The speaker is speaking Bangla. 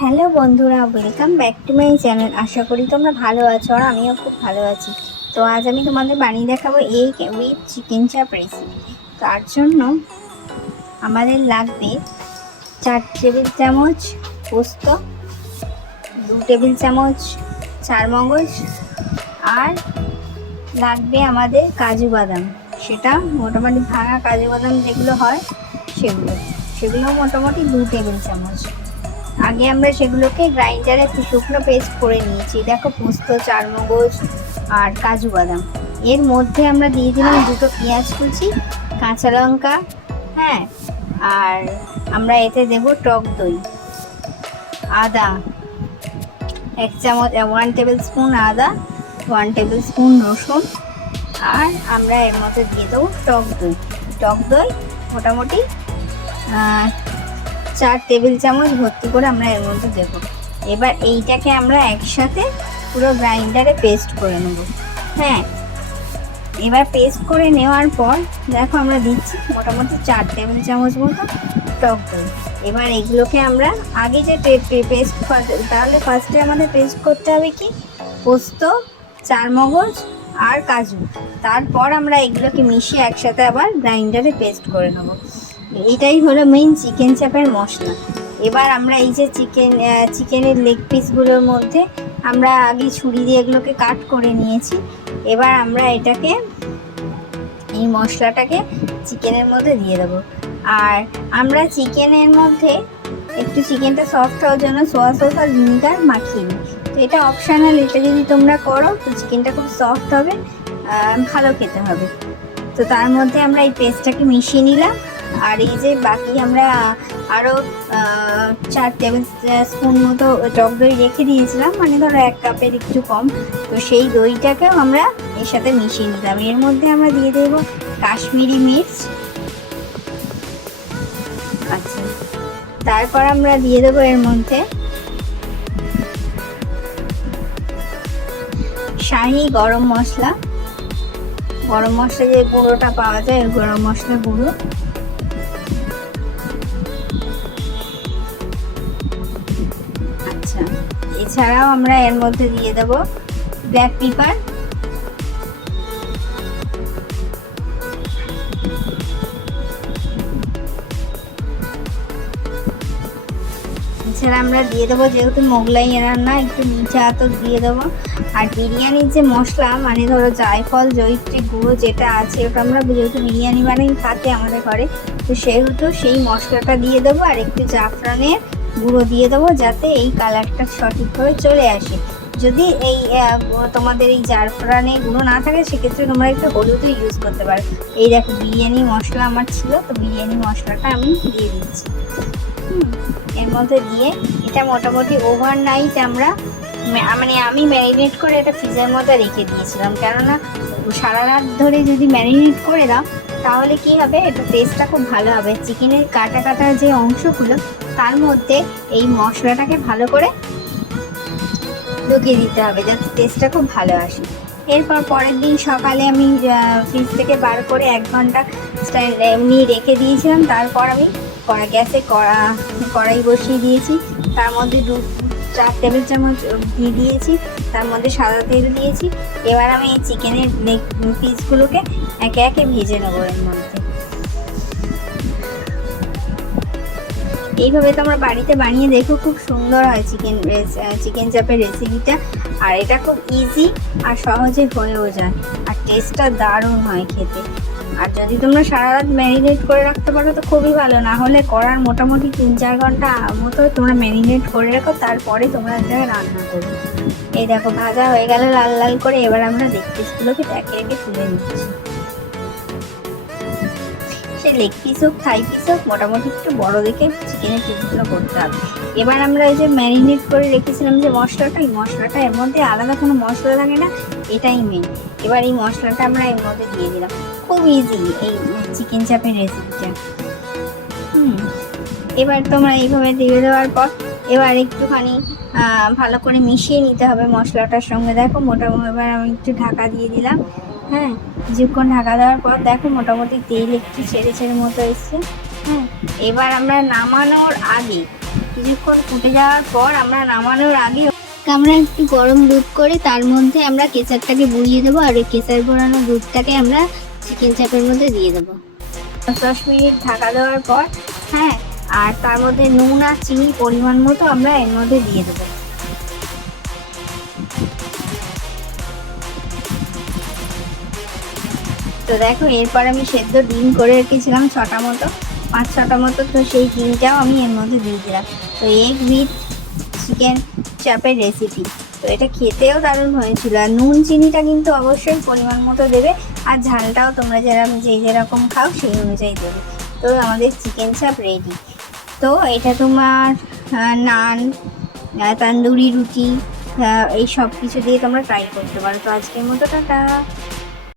হ্যালো বন্ধুরা, welcome back to my channel. আশা করি তোমরা ভালো আছো আর আমিও খুব ভালো আছি। তো আজ আমি তোমাদের বানিয়ে দেখাবো এগ উইথ চিকেন চাপ রেসিপি। তার জন্য আমাদের লাগবে 4 টেবিল চামচ পোস্ত, 2 টেবিল চামচ চারমগজ, আর লাগবে আমাদের কাজু বাদাম। সেটা মোটামুটি ভাঙা কাজু বাদাম যেগুলো হয় সেগুলো মোটামুটি 2 টেবিল চামচ। আগে আমরা সেগুলোকে গ্রাইন্ডারে শুকনো পেস্ট করে নিয়েছি। দেখো, পোস্ত, চারমগজ আর কাজু বাদাম। এর মধ্যে আমরা দিয়ে দিলাম 2টো পেঁয়াজ কুচি, কাঁচা লঙ্কা, হ্যাঁ, আর আমরা এতে দেব টক দই, আদা 1 চামচ, 1 টেবিল স্পুন আদা, 1 টেবিল স্পুন রসুন, আর আমরা এর মধ্যে দিয়ে দেবো টক দই মোটামুটি 4 টেবিল চামচ ভর্তি করে আমরা এর মধ্যে দেবো। এবার এইটাকে আমরা একসাথে পুরো গ্রাইন্ডারে পেস্ট করে নেব। হ্যাঁ, এবার পেস্ট করে নেওয়ার পর দেখো আমরা দিচ্ছি মোটামুটি 4 টেবিল চামচ মতো টক দই। এবার এগুলোকে আমরা আগে যে পেস্ট, তাহলে ফার্স্টে আমাদের পেস্ট করতে হবে কি, পোস্ত, চারমগজ আর কাজু। তারপর আমরা এগুলোকে মিশিয়ে একসাথে আবার গ্রাইন্ডারে পেস্ট করে নেব। এটাই হলো মেইন চিকেন চাপের মশলা। এবার আমরা এই যে চিকেনের লেগ পিসগুলোর মধ্যে আমরা আগে ছুরি দিয়ে এগুলোকে কাট করে নিয়েছি। এবার আমরা এই মশলাটাকে চিকেনের মধ্যে দিয়ে দেবো। আর আমরা চিকেনের মধ্যে একটু চিকেনটা সফট হওয়ার জন্য সোয়া সস আর ভিনিগার মাখিয়ে নিই। তো এটা অপশনাল, এটা যদি তোমরা করো তো চিকেনটা খুব সফট হবে, ভালো খেতে হবে। তো তার মধ্যে আমরা এই পেস্টটাকে মিশিয়ে নিলাম। আর এই যে বাকি আমরা আরও 4 টেবিল স্পুন মতো টক দই রেখে দিয়েছিলাম, মানে ধরো 1 কাপের একটু কম। তো সেই দইটাকেও আমরা এর সাথে মিশিয়ে নিলাম। এর মধ্যে আমরা দিয়ে দেবো কাশ্মীরি মির্চ, আচ্ছা, তারপর আমরা দিয়ে দেবো এর মধ্যে শাহি গরম মশলা যে গুঁড়োটা পাওয়া যায়, ওই গরম মশলা গুঁড়ো। আচ্ছা, এছাড়াও আমরা এর মধ্যে দিয়ে দেবো ব্ল্যাক পেপার, এছাড়া আমরা দিয়ে দেবো, যেহেতু মোগলাই রান্না, একটু মিঠা তো দিয়ে দেবো। আর বিরিয়ানির যে মশলা, মানে ধরো জায়ফল, জয়িত্রী গুঁড়ো যেটা আছে, ওটা আমরা যেহেতু বিরিয়ানি বানাই থাকে আমাদের ঘরে, তো সেহেতু সেই মশলাটা দিয়ে দেবো। আর একটু জাফরানের গুঁড়ো দিয়ে দেবো, যাতে এই কালারটা সঠিকভাবে চলে আসে। যদি এই তোমাদের এই জাফরানের গুঁড়ো না থাকে, সেক্ষেত্রে তোমরা একটু হলুদও ইউজ করতে পারো। এই দেখো, বিরিয়ানি মশলা আমার ছিল, তো বিরিয়ানি মশলাটা আমি দিয়ে দিচ্ছি। এর মধ্যে দিয়ে এটা মোটামুটি ওভারনাইট আমি ম্যারিনেট করে এটা ফ্রিজের মধ্যে রেখে দিয়েছিলাম। কেননা সারা রাত ধরে যদি ম্যারিনেট করে দাও, তাহলে কি হবে, এটা টেস্টটা খুব ভালো হবে। চিকেনের কাটা যে অংশগুলো, তার মধ্যে এই মশলাটাকে ভালো করে ঢুকিয়ে দিতে হবে, যাতে টেস্টটা খুব ভালো আসে। এরপর পরের দিন সকালে আমি ফ্রিজ থেকে বার করে 1 ঘন্টা এমনি রেখে দিয়েছিলাম। তারপর আমি গ্যাসে কড়াই বসিয়ে দিয়েছি, তার মধ্যে 4 টেবিল চামচ ঘি দিয়েছি, তার মধ্যে সাদা তেল দিয়েছি। এবার আমি এই চিকেনের পিসগুলোকে একে একে ভেজে নেবো এর মধ্যে। এইভাবে তোমরা বাড়িতে বানিয়ে দেখো, খুব সুন্দর হয় চিকেন চাপের রেসিপিটা। আর এটা খুব ইজি আর সহজে হয়েও যায়, আর টেস্টটা দারুণ হয় খেতে। আর যদি তোমরা সারা রাত ম্যারিনেট করে রাখতে পারো তো খুবই ভালো, না হলে করার মোটামুটি 3-4 ঘন্টা মতো তোমরা ম্যারিনেট করে রাখো, তারপরে তোমরা এটা রান্না করবে। এই দেখো, ভাজা হয়ে গেল লাল লাল করে। এবার আমরা লেগ পিসগুলোকে একে একে তুলে নিচ্ছি। সে লেগ পিস হোক, থাই পিস হোক, মোটামুটি একটু বড় দেখে চিকেনের পিসগুলো করতে হবে। এবার আমরা এই যে ম্যারিনেট করে রেখেছিলাম যে মশলাটা, এই মশলাটা, এর মধ্যে আলাদা কোনো মশলা লাগে না, এটাই মেন। এবার এই মশলাটা আমরা এর মধ্যে দিয়ে দিলাম। খুব ইজি এই চিকেন চাপের রেসিপিটা। এবার তোমরা এইভাবে দিয়ে দেওয়ার পর এবার একটুখানি ভালো করে মিশিয়ে নিতে হবে মশলাটার সঙ্গে। দেখো, মোটামুটি এবার আমি একটু ঢাকা দিয়ে দিলাম। হ্যাঁ, কিছুক্ষণ ঢাকা দেওয়ার পর দেখো মোটামুটি তেল একটু ছেড়ে মতো এসছে। হ্যাঁ, এবার আমরা নামানোর আগে কিছুক্ষণ ফুটে যাওয়ার পর আমরা নামানোর আগে আমরা একটু গরম দুধ করে তার মধ্যে আমরা কেচারটাকে বুড়িয়ে দেবো, আর ওই কেচার ভরানো দুধটাকে আমরা চিকেন চাপের মধ্যে দিয়ে দেবো। 10 মিনিট ঢাকা দেওয়ার পর, হ্যাঁ, আর তার মধ্যে নুন আর চিনি পরিমাণ মতো আমরা এর মধ্যে দিয়ে দেবো। তো দেখো, এরপর আমি সেদ্ধ ডিম করে রেখেছিলাম 6টা মতো, 5-6টা মতো, তো সেই ডিমটাও আমি এর মধ্যে দিয়ে দিলাম। তো এগ উইথ চিকেন চাপের রেসিপি। তো এটা খেতেও দারুণ হয়েছিল। আর নুন চিনিটা কিন্তু অবশ্যই পরিমাণ মতো দেবে, আর ঝালটাও তোমরা যেরকম খাও সেই অনুযায়ী দেবে। তো আমাদের চিকেন চাপ রেডি। তো এটা তোমার নান, তান্দুরি রুটি, এই সব কিছু দিয়ে তোমরা ট্রাই করতে পারো। তো আজকের মতো টাটা।